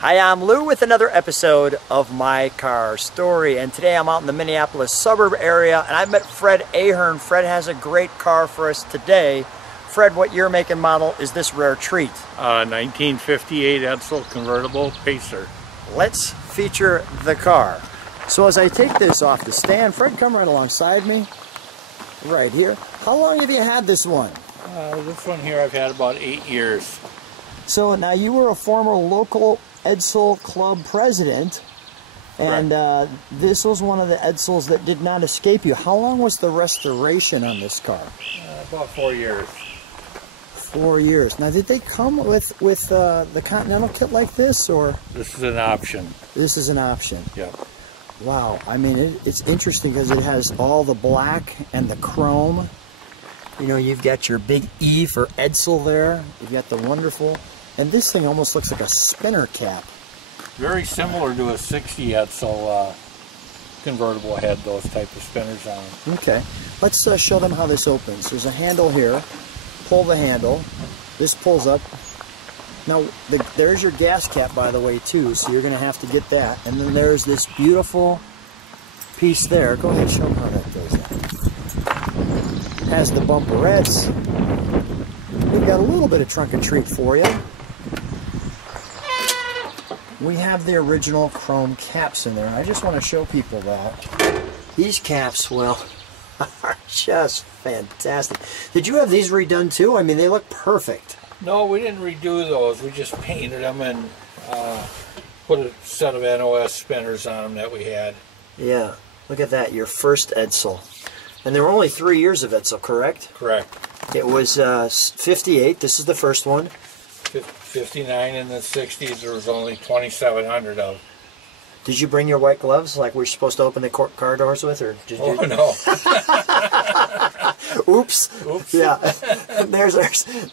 Hi, I'm Lou with another episode of My Car Story, and today I'm out in the Minneapolis suburb area and I've met Fred Ahern. Fred has a great car for us today. Fred, what year, make, and model is this rare treat? 1958 Edsel convertible Pacer. Let's feature the car. So as I take this off the stand, Fred, come right alongside me, right here. How long have you had this one? This one here I've had about 8 years. So now you were a former local Edsel Club president, and this was one of the Edsels that did not escape you. How long was the restoration on this car? About 4 years. 4 years. Now, did they come with the Continental kit like this, or? This is an option. This is an option. Yep. Wow. I mean, it's interesting because it has all the black and the chrome. You know, you've got your big E for Edsel there. You've got the wonderful, and this thing almost looks like a spinner cap. Very similar to a 60 Edsel convertible had those type of spinners on them. Okay. Let's show them how this opens. There's a handle here. Pull the handle. This pulls up. Now, there's your gas cap, by the way, too, so you're going to have to get that. And then there's this beautiful piece there. Go ahead and show them how that does that. Has the bumperettes. We've got a little bit of trunk and treat for you. We have the original chrome caps in there. I just want to show people that. These caps, well, are just fantastic. Did you have these redone too? I mean, they look perfect. No, we didn't redo those. We just painted them and put a set of NOS spinners on them that we had. Yeah, look at that, your first Edsel. And there were only 3 years of Edsel, correct? Correct. It was 58, this is the first one. 59 in the 60s, there was only 2,700 of. Did you bring your white gloves like we're supposed to open the car doors with, or did you? Oh, no. Oops. Oops. Yeah.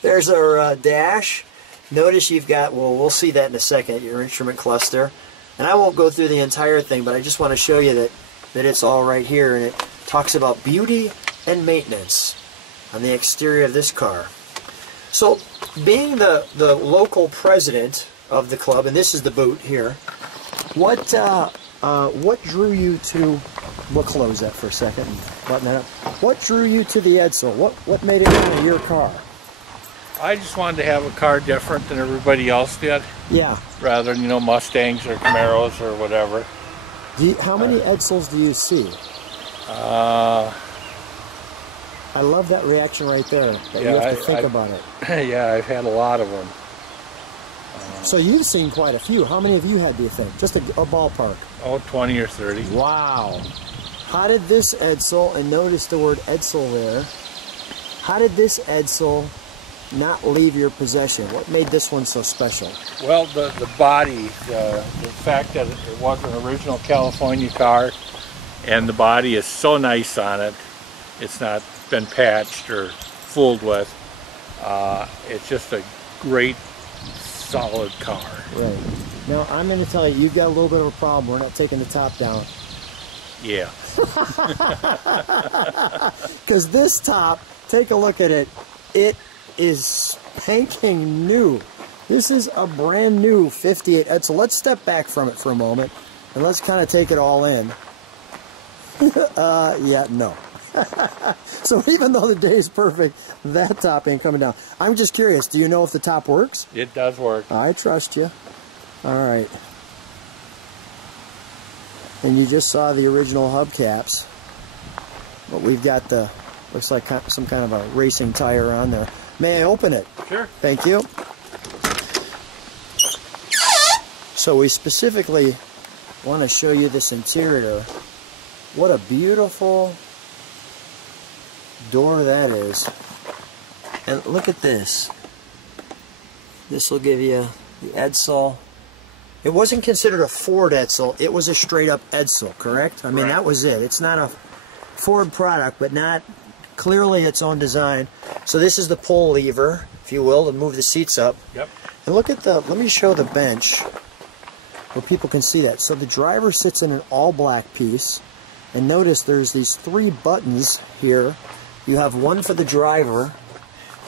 there's our dash. Notice you've got, well, we'll see that in a second, your instrument cluster. And I won't go through the entire thing, but I just want to show you that it's all right here, and it talks about beauty and maintenance on the exterior of this car. So, being the local president of the club, and this is the boot here, what drew you to, we'll close that for a second and button that up. What drew you to the Edsel? What made it into your car? I just wanted to have a car different than everybody else did. Yeah. Rather than, you know, Mustangs or Camaros or whatever. How many Edsels do you see? I love that reaction right there. That you have to think about it. Yeah, I've had a lot of them. So you've seen quite a few. How many have you had, do you think? Just a ballpark. Oh, 20 or 30. Wow. How did this Edsel, and notice the word Edsel there, how did this Edsel not leave your possession? What made this one so special? Well, the body, the fact that it was an original California car, and the body is so nice on it. It's not been patched or fooled with. It's just a great, solid car. Right. Now, I'm going to tell you, you've got a little bit of a problem. We're not taking the top down. Yeah. Because this top, take a look at it. It is spanking new. This is a brand new 58 Edsel. Let's step back from it for a moment and let's kind of take it all in. Yeah, no. So even though the day is perfect, that top ain't coming down. I'm just curious, do you know if the top works? It does work. I trust you. All right. And you just saw the original hubcaps. But we've got the, looks like some kind of a racing tire on there. May I open it? Sure. Thank you. So we specifically want to show you this interior. What a beautiful door that is. And look at this. This will give you the Edsel. It wasn't considered a Ford Edsel. It was a straight up Edsel, correct? I mean, that was it. It's not a Ford product, but not clearly its own design. So this is the pull lever, if you will, to move the seats up. Yep. And look at let me show the bench where people can see that. So the driver sits in an all black piece. And notice there's these 3 buttons here. You have one for the driver,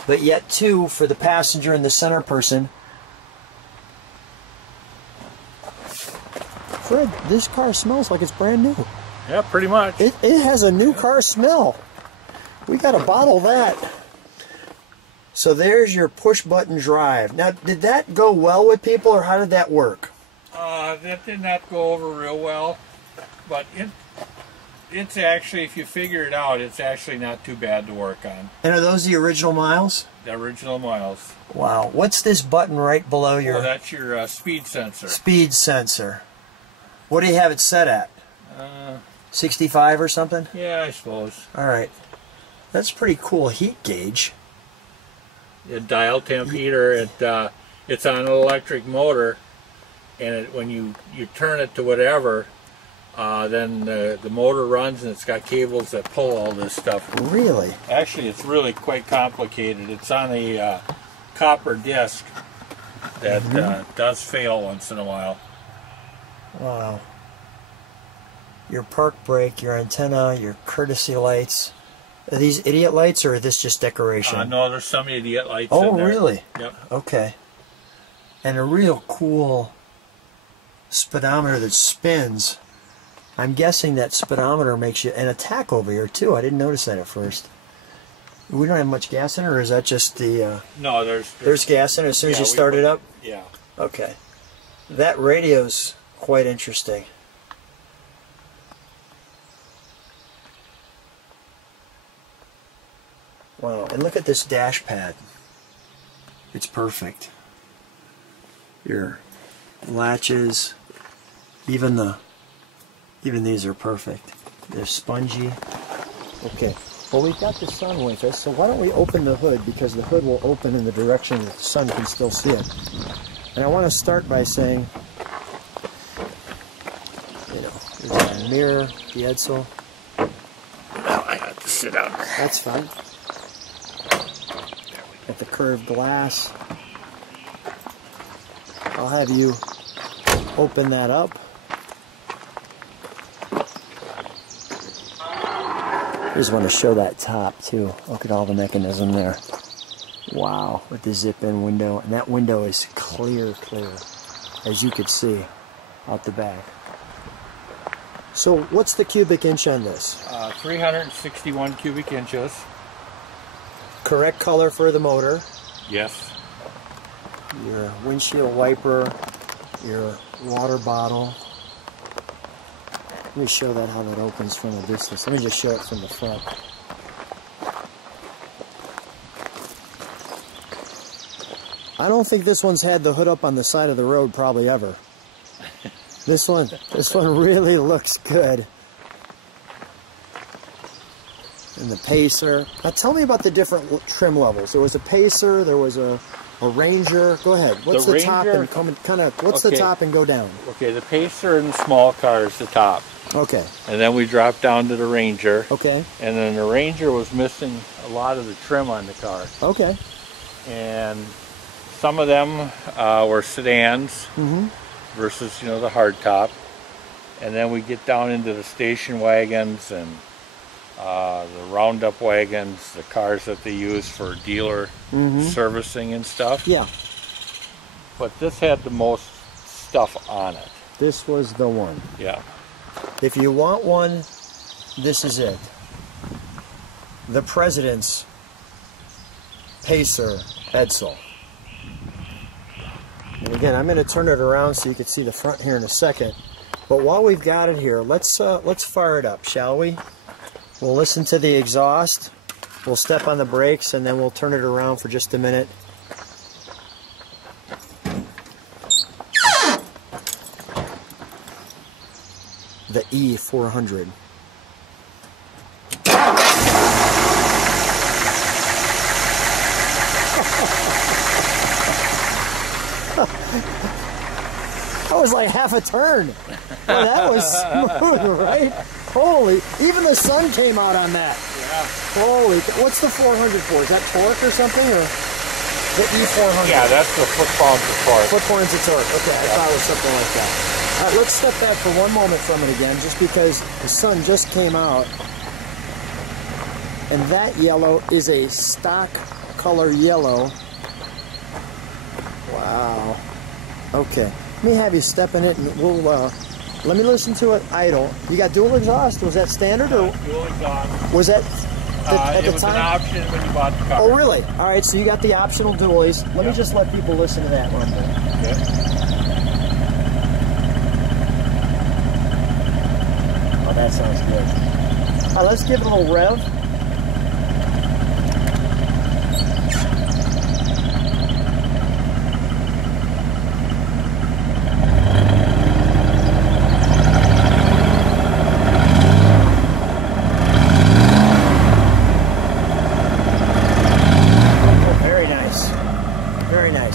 but yet 2 for the passenger and the center person. Fred, this car smells like it's brand new. Yeah, pretty much. It has a new car smell. We got to bottle that. So there's your push button drive. Now, did that go well with people, or how did that work? That did not go over real well, but it's actually, if you figure it out, it's actually not too bad to work on. And are those the original miles? The original miles. Wow. What's this button right below your... Well, that's your speed sensor. Speed sensor. What do you have it set at? 65 or something? Yeah, I suppose. All right. That's pretty cool heat gauge. A dial temp heater. It's on an electric motor, and when you turn it to whatever, then the motor runs, and it's got cables that pull all this stuff. Really? Actually, it's really quite complicated. It's on a copper disc that does fail once in a while. Wow. Your park brake, your antenna, your courtesy lights. Are these idiot lights, or is this just decoration? No, there's some idiot lights in there. Oh, really? Yep. Okay. And a real cool speedometer that spins. I'm guessing that speedometer makes you... And a tack over here, too. I didn't notice that at first. We don't have much gas in it, or is that just the... No, there's gas in it as soon as you start it up? Yeah. Okay. That radio's quite interesting. Wow, and look at this dash pad. It's perfect. Your latches, even these are perfect. They're spongy. Okay, well, we've got the sun with us, so why don't we open the hood, because the hood will open in the direction that the sun can still see it. And I want to start by saying, you know, there's a mirror, the Edsel. Well, I have to sit down. That's fine. At the curved glass. I'll have you open that up. I just want to show that top too. Look at all the mechanism there. Wow, with the zip-in window. And that window is clear, as you could see out the back. So what's the cubic inch on this? 361 cubic inches. Correct color for the motor. Yes. Your windshield wiper, your water bottle. Let me show that how that opens from a distance. Let me just show it from the front. I don't think this one's had the hood up on the side of the road probably ever. This one really looks good. And the Pacer. Now tell me about the different trim levels. There was a Pacer, there was a Ranger. Go ahead. What's the top and what's the top and go down? Okay, the Pacer and the small car is the top. Okay. And then we dropped down to the Ranger. Okay. And then the Ranger was missing a lot of the trim on the car. Okay. And some of them were sedans versus, you know, the hardtop. And then we get down into the station wagons and the roundup wagons, the cars that they use for dealer servicing and stuff. Yeah. But this had the most stuff on it. This was the one. Yeah. If you want one, this is it. The President's Pacer Edsel. And again, I'm going to turn it around so you can see the front here in a second. But while we've got it here, let's fire it up, shall we? We'll listen to the exhaust, we'll step on the brakes, and then we'll turn it around for just a minute. The E400. That was like half a turn. Well, that was smooth, right? Holy, even the sun came out on that. Yeah. Holy, what's the 400 for? Is that torque or something, or the E400? Yeah, that's the foot-pounds of torque. Foot-pounds of torque. Okay, I thought it was something like that. All right, let's step back for one moment from it again, just because the sun just came out. And that yellow is a stock color yellow. Wow. Okay. Let me have you step in it, and we'll Let me listen to it idle. You got dual exhaust? Was that standard or Dual exhaust. was that at It the was time? an option when you bought the car. Oh, really? All right, so you got the optional dualies. Let me just let people listen to that one minute. Yeah. Oh, that sounds good. All right, let's give it a little rev.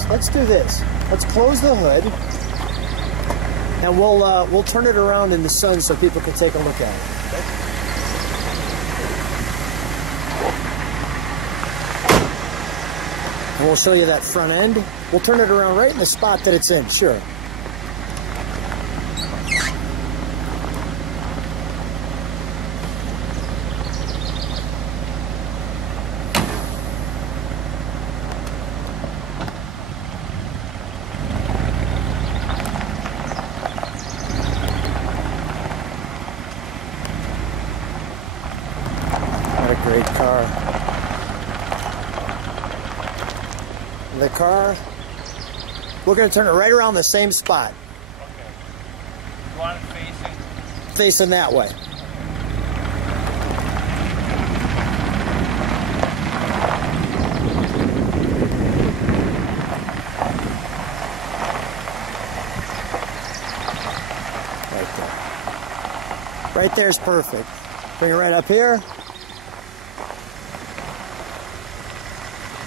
Let's do this. Let's close the hood, and we'll turn it around in the sun so people can take a look at it. And we'll show you that front end. We'll turn it around right in the spot that it's in. Sure. Great car. The car, we're going to turn it right around the same spot. Okay. You want it facing? Facing that way. Right there. Right there's perfect. Bring it right up here.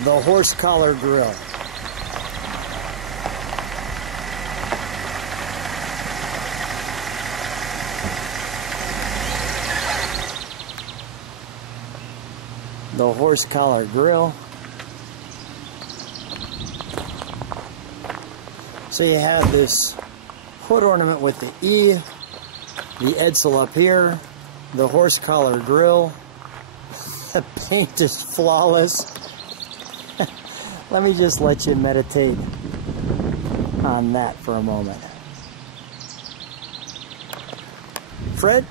The horse collar grill. The horse collar grill. So you have this hood ornament with the E, the Edsel up here, the horse collar grill. The paint is flawless. Let me just let you meditate on that for a moment. Fred,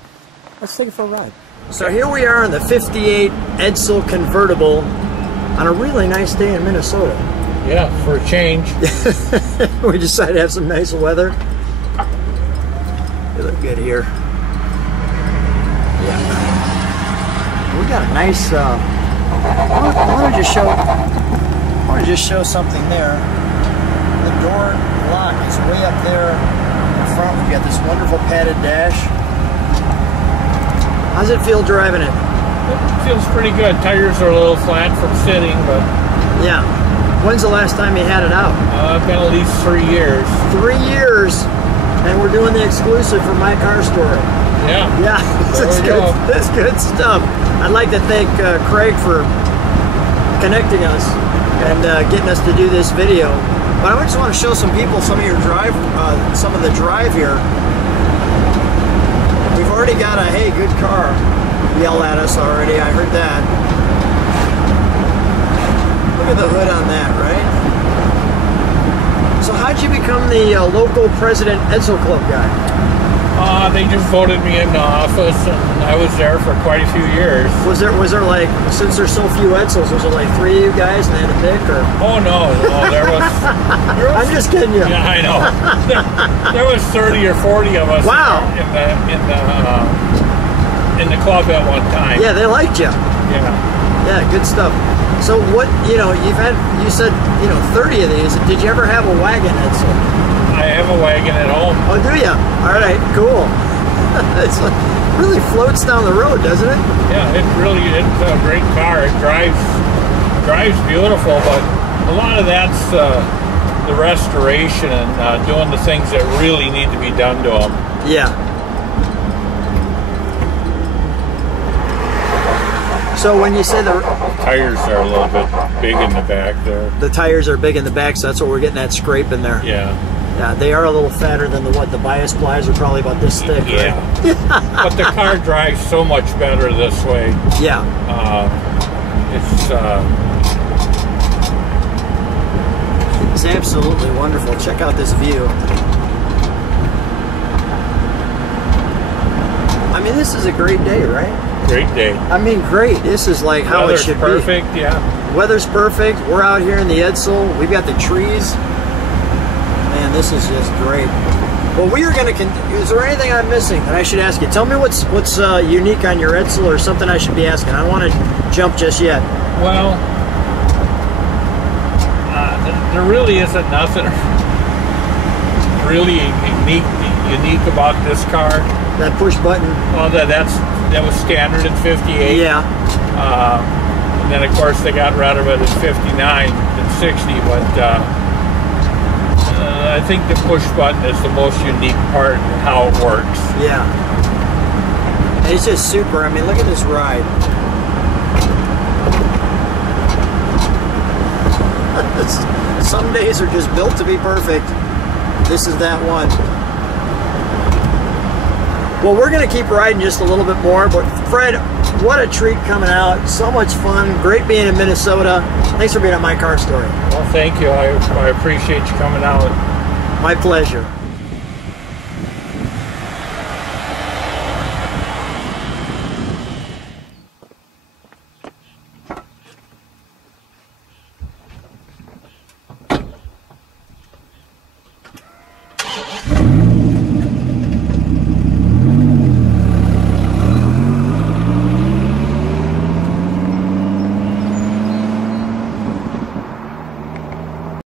let's take it for a ride. So here we are in the 58 Edsel convertible on a really nice day in Minnesota. Yeah, for a change. We decided to have some nice weather. You look good here. Yeah. We got a nice, I want to just show something there. The door lock is way up there in front. We've got this wonderful padded dash. How's it feel driving it? It feels pretty good. Tires are a little flat from sitting, but... Yeah. When's the last time you had it out? It's been at least 3 years. 3 years, and we're doing the exclusive for My Car Story. Yeah. Yeah, that's good. That's good stuff. I'd like to thank Craig for connecting us and getting us to do this video. But I just want to show some people some of your drive, some of the drive here. We've already got a "Hey, good car" yell at us already. I heard that. Look at the hood on that, right? So how'd you become the local President Edsel Club guy? They just voted me into office, and I was there for quite a few years. Was there like, since there's so few Edsels, was there like 3 of you guys and they had to pick, or? Oh no, there was I'm just kidding you. Yeah, I know. There was 30 or 40 of us. Wow. in the club at one time. Yeah, they liked you. Yeah. Yeah, good stuff. So what, you said 30 of these. Did you ever have a wagon, Edsel? I have a wagon at home. Oh, do you? All right, cool. It's like, really floats down the road, doesn't it? Yeah, it's a great car. It drives beautiful, but a lot of that's the restoration and doing the things that really need to be done to them. Yeah. So when you say the tires are a little bit big in the back there. The tires are big in the back, so that's what we're getting that scrape in there. Yeah. Yeah, they are a little fatter than the bias plies are probably about this thick, yeah. Right? But the car drives so much better this way. Yeah. It's absolutely wonderful. Check out this view. mean, this is a great day, right? Great day. I mean, great. This is like how Weather's it should perfect, be. yeah. Weather's perfect. We're out here in the Edsel. We've got the trees. Man, this is just great. Well, we are going to. Is there anything I'm missing that I should ask you? Tell me what's unique on your Edsel, or something I should be asking. I don't want to jump just yet. Well, there really isn't nothing really unique about this car. That push button. Well, that was standard in '58. Yeah. And then of course they got rid of it in '59 and '60, but I think the push button is the most unique part in how it works. Yeah. And it's just super. I mean, look at this ride. Some days are just built to be perfect. This is that one. Well, we're going to keep riding just a little bit more, but Fred, what a treat coming out. So much fun. Great being in Minnesota. Thanks for being at My Car Story. Well, thank you. I appreciate you coming out. My pleasure.